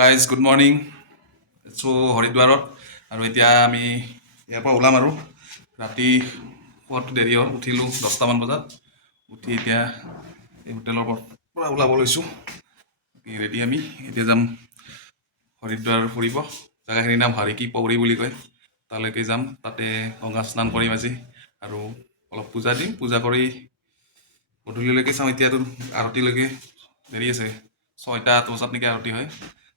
Guys good morning. So' হৰিদ্বাৰত আৰু এতিয়া আমি ইয়াৰ পৰা ওলাম আৰু ৰাতি খোৱাটো দেৰি হ'ল। উঠিলোঁ 10টামান বজাত, উঠি এতিয়া এই হোটেলৰ পৰা ওলাব লৈছোঁ। ৰেডি আমি এতিয়া যাম হৰিদ্বাৰ ফুৰিব। জেগাখিনিৰ নাম হাৰিকি পৌৰী বুলি কয়। তালৈকে যাম, তাতে গংগা স্নান কৰিম আজি আৰু অলপ পূজা দিম। পূজা কৰি গধূলিলৈকে চাওঁ। এতিয়াতো আৰতিলৈকে দেৰি আছে, 6টা বজাত নেকি আৰতি হয়।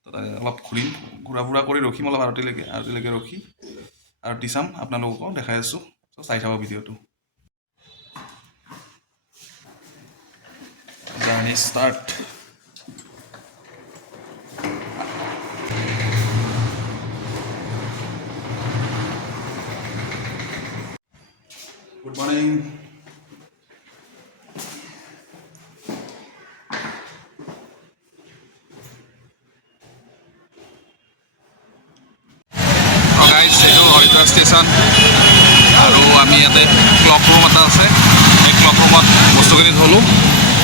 তাতে অলপ ঘূৰিম, ঘূৰা ফুৰা কৰি ৰখিম অলপ আৰতিলৈকে ৰখি আৰতি চাম। আপোনালোককো দেখাই আছোঁ, চ' চাই থাকক ভিডিঅ'টো। Journey start. Good morning. Guys এইটো হৰিদ্বাৰ ষ্টেচন আৰু আমি ইয়াতে ক্লক ৰুম এটা আছে। সেই ক্লক ৰুমত বস্তুখিনি থ'লোঁ,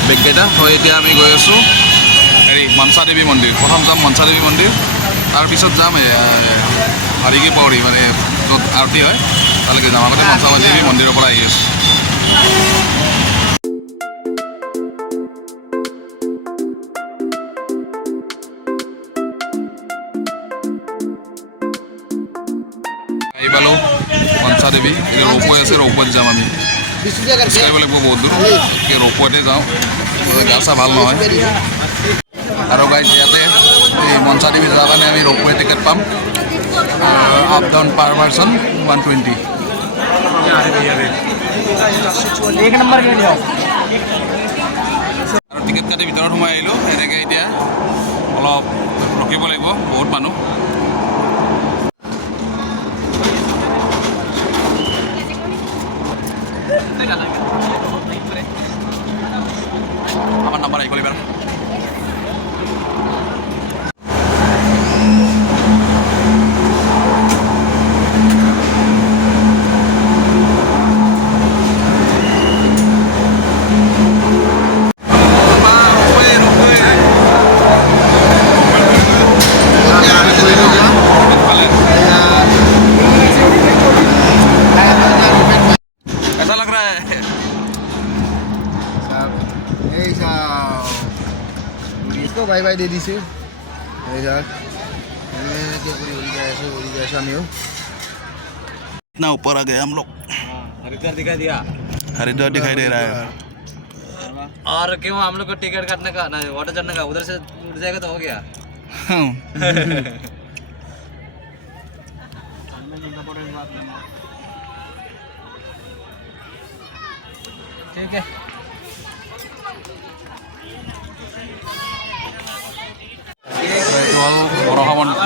বেগকেইটা থৈ এতিয়া আমি গৈ আছোঁ মনসা দেৱী মন্দিৰ। প্ৰথম যাম মনসা দেৱী মন্দিৰ, তাৰপিছত যাম হাৰিকি পৌৰী, মানে য'ত আৰতি হয় তালৈকে যাম। আগতে মনসা দেৱী মন্দিৰৰ পৰা আহি আছোঁ। আহি পালোঁ মনসা দেৱী। এতিয়া ৰৌপৱে আছে, ৰৌপৱেত যাম আমি। খোজকাঢ়িব লাগিব বহুত দূৰ, গতিকে ৰৌপৱেতে যাওঁ। গা চা ভাল নহয়। আৰু গাইজ ইয়াতে এই মনসা দেৱী যোৱাৰ কাৰণে আমি ৰৌপৱে টিকেট পাম। আপ ডাউন পাৰ পাৰ্চন 120। আৰু টিকেট কাটি ভিতৰত সোমাই আহিলোঁ। এনেকৈ এতিয়া অলপ ৰখিব লাগিব, বহুত মানুহ। আমার নাম্বার আইকল এবার। ऐसा लग रहा है इसको बाय बाय दे दीजिए इतना ऊपर आ गए हम लोग। हरिद्वार दिखा दिया। हरिद्वार दिखाई दे रहा है। और क्यों हम लोग को टिकट काटने का ना, ऑटो चढ़ने का उधर से उठ जाएगा तो हो गया। ठीक है। বৰষা মন্দিৰ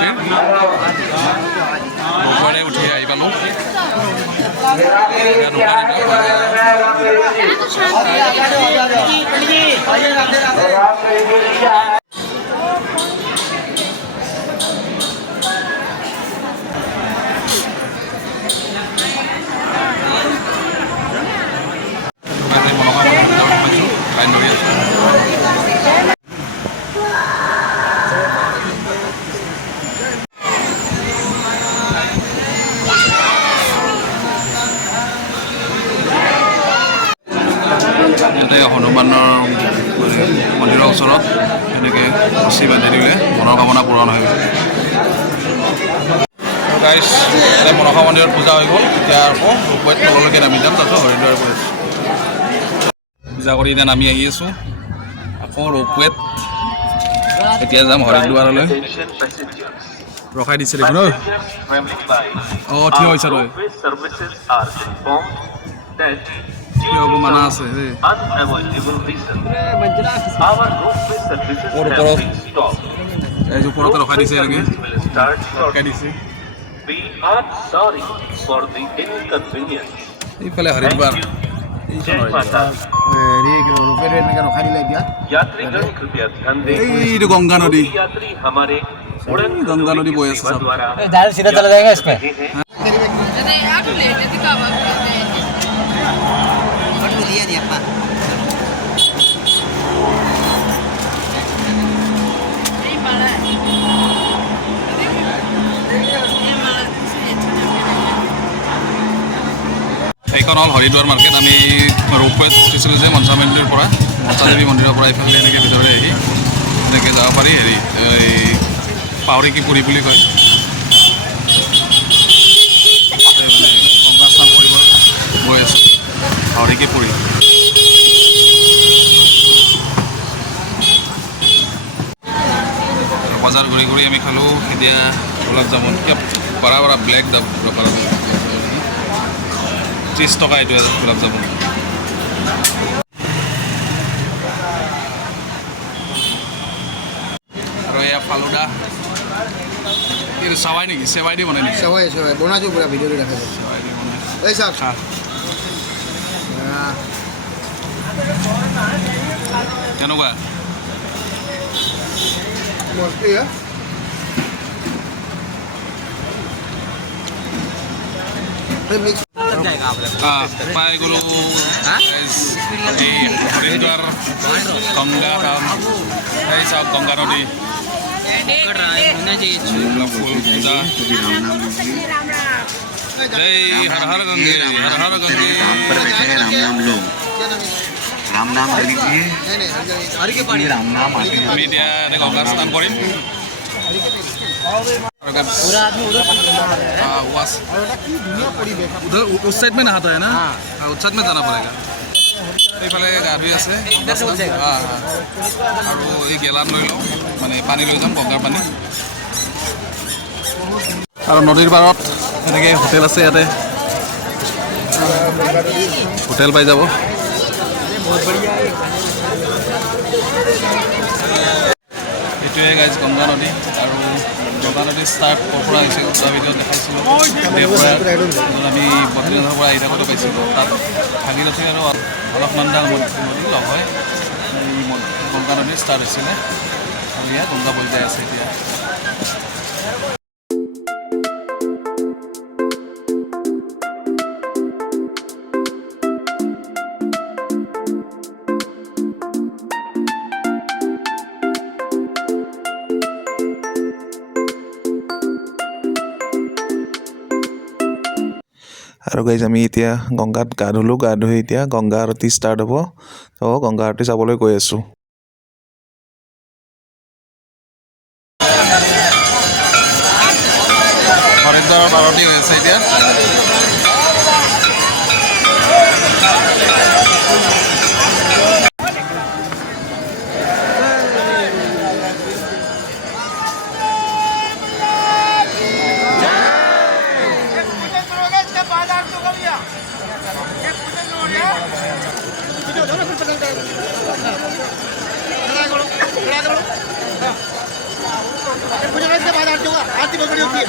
ৰৌপৱে উঠি আহি পালোঁ। লাইন ধৰি আছোঁ। ইয়াতে হনুমানৰ মন্দিৰৰ ওচৰত এনেকৈ ৰছী বান্ধি দিলে মনৰ কামনা পূৰণ হৈ গ'ল। গাইজ ইয়াতে মনসা মন্দিৰত পূজা হৈ গ'ল। এতিয়া আকৌ ৰৌপৱেত তললৈকে নামি যাম, তাৰপিছত হৰিদ্বাৰ গৈ আছোঁ। পূজা কৰি এতিয়া নামি আহি আছোঁ আকৌ ৰৌপৱেত। এতিয়া যাম হৰিদ্বাৰলৈ। ৰখাই দিছে দেখোন। অঁ থিয় হৈছা তই, থিয় হ'ব মানা আছে দেই। ওপৰত এই ওপৰতে ৰখাই দিছে, এনেকৈ ৰখাই দিছে। এইফালে হৰিদ্বাৰ, এইটো গংগা নদী। गंगा नदी बह আছে। डायरेक्ट सीधा चला जाएगा इस पे। এইখন হ'ল হৰিদ্বাৰ মাৰ্কেট। আমি ৰোপৱেত উঠিছিলোঁ যে মনসা মন্দিৰৰ পৰা, মনসা দেৱী মন্দিৰৰ পৰা এইফালে এনেকৈ ভিতৰলৈ আহি এনেকৈ যাব পাৰি। হেৰি এই পাহৰি কি পুৰি বুলি কয়, মানে গংগা স্নান কৰিব গৈ আছোঁ পাহৰি কি পুৰি। বজাৰ ঘূৰি ঘূৰি আমি খালোঁ এতিয়া গোলাপ জামুন, বৰা বৰা ব্লেক গোলাপ 30 টকা এইটো গোলাপ জামুন। আৰু এয়া ফালুদা, এইটো চাৱাই নেকি? চেৱাই দি বনাই নেকি? সেৱাই বনাইছোঁ পুৰা ভিডিঅ'টো দেখা যায়। চেৱাই দি বনাই এই চাওক খা। কেনেকুৱা? মস্তি মিক্স পাই গ'লোঁ এই হৰিদ্বাৰ গংগা ধাম। এই চাওক গংগা নদী, ফুল পূজা। জয় হৰ হৰ গংগে, হৰ হৰ গংগে। पर बैठे हैं राम नाम लो, राम नाम ले लीजिए, ये राम नाम आते हैं। আমি এতিয়া এনেকৈ গংগা স্নান কৰিম। उधर उस साइड में नहाता है ना? हाँ, उस साइड में जाना पड़ेगा। এইফালে গা ধুই আছে আৰু এই গেলান লৈ লওঁ, মানে পানী লৈ যাম, গংগাৰ পানী। আৰু নদীৰ পাৰত এনেকৈ হোটেল আছে, ইয়াতে হোটেল পাই যাব। এইটোৱে গাইজ গংগা নদী। আৰু গংগা নদী ষ্টাৰ্ট ক'ৰ পৰা হৈছে তাৰ ভিডিঅ'ত দেখাইছিলোঁ, আমি বদ্ৰীনাথৰ পৰা আহি থাকোঁতে পাইছিলোঁ। তাত ভাগীৰথী আৰু অলপমানডা নদী লগ হয় এই গংগা নদী ষ্টাৰ্ট হৈছিলে। আৰু ইয়াত গংগা বৈ যাই আছে এতিয়া। আৰু গাইজ আমি এতিয়া গংগাত গা ধুলোঁ, গা ধুই এতিয়া গংগা আৰতি ষ্টাৰ্ট হ'ব। তো গংগা আৰতি চাবলৈ গৈ আছোঁ। হৰিদ্বাৰত আৰতি হৈ আছে এতিয়া। आरती बहुत बड़ी होती है।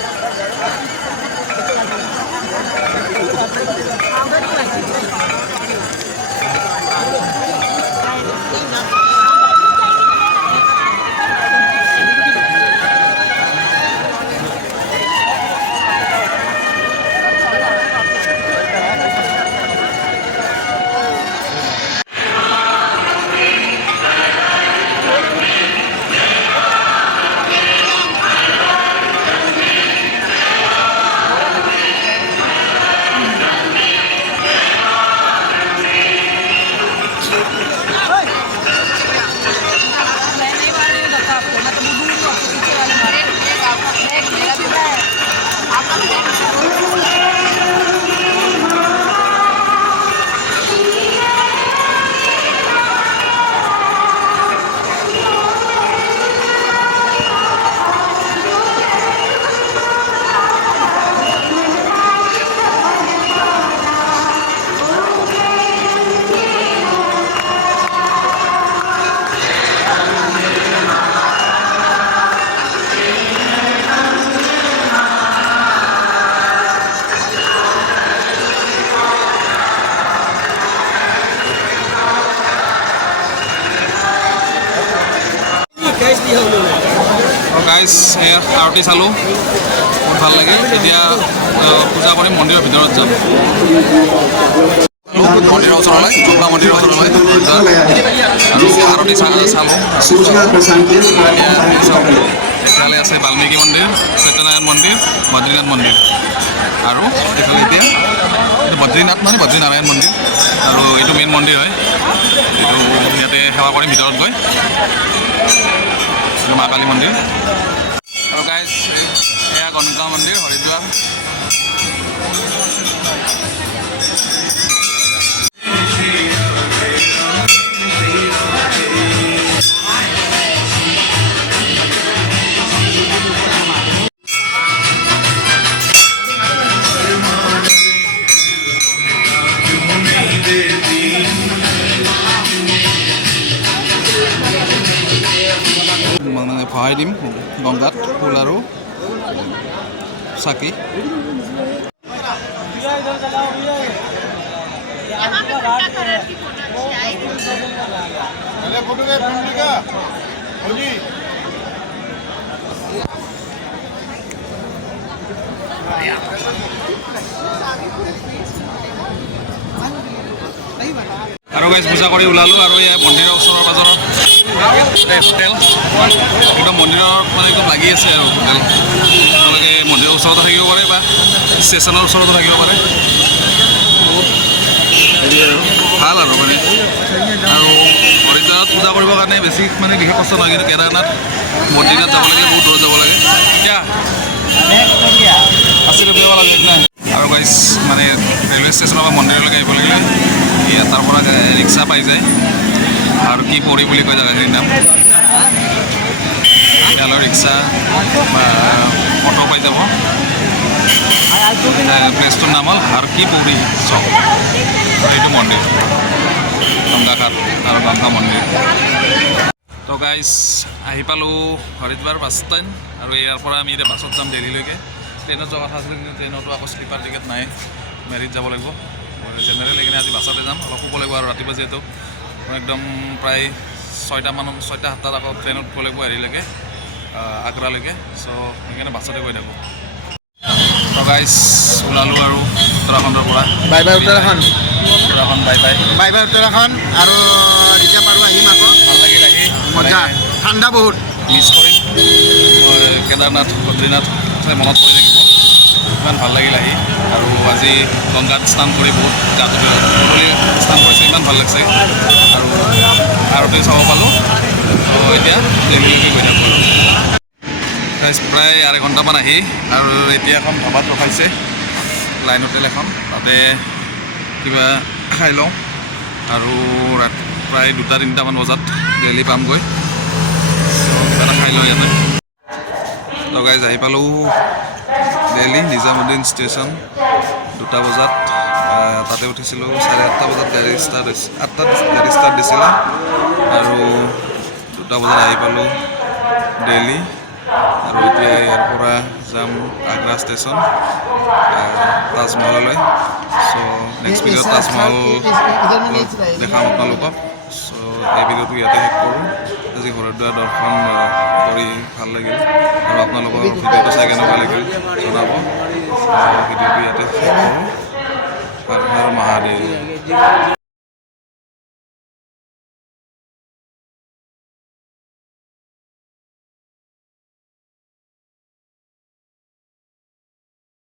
গাইজ আৰতি চালোঁ, বহুত ভাল লাগিল। এতিয়া পূজা কৰিম, মন্দিৰৰ ভিতৰত যাম। মন্দিৰৰ ওচৰলৈ, গংগা মন্দিৰৰ ওচৰলৈ আৰু আৰতি চালোঁ। सूचना प्रसारण केंद्र এতিয়া এইফালে আছে বাল্মীকি মন্দিৰ, সত্যনাৰায়ণ মন্দিৰ, বদ্ৰীনাথ মন্দিৰ আৰু এইফালে এতিয়া এইটো বদ্ৰীনাথ মানে বদ্ৰীনাৰায়ণ মন্দিৰ আৰু এইটো মেইন মন্দিৰ হয়। এইটো ইয়াতে সেৱা কৰিম ভিতৰত গৈ। এইটো মা কালী মন্দিৰ আৰু গাইজ এয়া গণগাঁও মন্দিৰ হৰিদ্বাৰ। মানে ভৰাই দিম গংগাত ফুল আৰু চাকি। আৰু গাইজ পূজা কৰি ওলালোঁ আৰু এই মন্দিৰৰ ওচৰৰ পাজৰত হোটেল একদম মন্দিৰত মানে একদম লাগি আছে আৰু হোটেল। আপোনালোকে মন্দিৰৰ ওচৰতো থাকিব পাৰে বা ষ্টেচনৰ ওচৰতো থাকিব পাৰে। ভাল আৰু মানে আৰু হৰিদ্বাৰত পূজা কৰিবৰ কাৰণে বেছি মানে বিশেষ কষ্ট নহয়, কিন্তু কেদাৰনাথ বদ্ৰীনাথ যাব লাগে, বহুত দূৰত যাব লাগে। এতিয়া আছিলে যাব লাগে না। আৰু গাইজ মানে ৰেলৱে ষ্টেচনৰ পৰা মন্দিৰলৈকে আহিব লাগিলে তাৰ পৰা ৰিক্সা পাই যায় আৰু কি পৰি বুলি কয় জেগাখিনিৰ নাম, ইয়ালৈ ৰিক্সা বা অটো পাই যাব। প্লেচটোৰ নাম হ'ল আৰু কি পৌৰি চক আৰু এইটো মন্দিৰ গংগা ঘাট আৰু গংগা মন্দিৰ। তো গাইজ আহি পালোঁ হৰিদ্বাৰ বাছ ষ্টেণ্ড আৰু ইয়াৰ পৰা আমি এতিয়া বাছত যাম দিল্লীলৈকে। ট্ৰেইনত যোৱা কথা আছিলে কিন্তু ট্ৰেইনতো আকৌ শ্লিপাৰ টিকেট নাই, মেৰিত যাব লাগিব জেনেৰেল। সেইকাৰণে আজি বাছতে যাম, অলপ শুব লাগিব আৰু ৰাতিপুৱা যিহেতু একদম প্ৰায় 6-7টাত আকৌ ট্ৰেইনত উঠিব লাগিব হেৰিলৈকে আগ্ৰালৈকে। চ' সেইকাৰণে বাছতে গৈ থাকোঁ। তো গাইজ ওলালোঁ আৰু উত্তৰাখণ্ডৰ পৰা। Bye bye Uttarakhand. Uttarakhand bye bye bye bye Uttarakhand. আৰু যেতিয়া পাৰোঁ আহিম আকৌ। ভাল লাগিল আহি, মজা, ঠাণ্ডা বহুত। মিছ কৰিম কেদাৰনাথ বদ্ৰীনাথ মনত পৰি থাকিব। ইমান ভাল লাগিল আহি আৰু আজি গংগাত স্নান কৰি বহুত গাটো গধূলি স্নান কৰিছে, ইমান ভাল লাগিছে আৰু আৰতি চাব পালোঁ। তো এতিয়া দিল্লীলৈকে গৈ থাকোঁ আৰু প্ৰায় 1.5 ঘণ্টামান আহি আৰু এতিয়া এখন ধাবাত ৰখাইছে লাইন হোটেল এখন, তাতে কিবা খাই লওঁ আৰু প্ৰায় 2-3টামান বজাত দিল্লী পামগৈ। কিবা এটা খাই লওঁ ইয়াতে। তো গাইজ আহি পালোঁ দিল্লী নিজামুদ্দিন ষ্টেচন 2টা বজাত। তাতে উঠিছিলোঁ 8:30 বজাত গাড়ী ষ্টাৰ্ট হৈছে, 8টাত গাড়ী ষ্টাৰ্ট দিছিলে আৰু 2টা বজাত আহি পালোঁ দিল্লী। আৰু এতিয়া ইয়াৰ পৰা যাম আগ্ৰা ষ্টেচন তাজমহললৈ। চ' নেক্সট ভিডিঅ'ত তাজমহল দেখাম আপোনালোকক। চ' এই ভিডিঅ'টো ইয়াতে শেষ কৰোঁ। আজি হৰিদ্বাৰ দৰ্শন কৰি ভাল লাগিল আৰু আপোনালোকৰ ভিডিঅ'টো চাই কেনেকুৱা লাগিল জনাব। ভিডিঅ'টো ইয়াতে শেষ কৰোঁ। হৰ হৰ মহাদেৱ।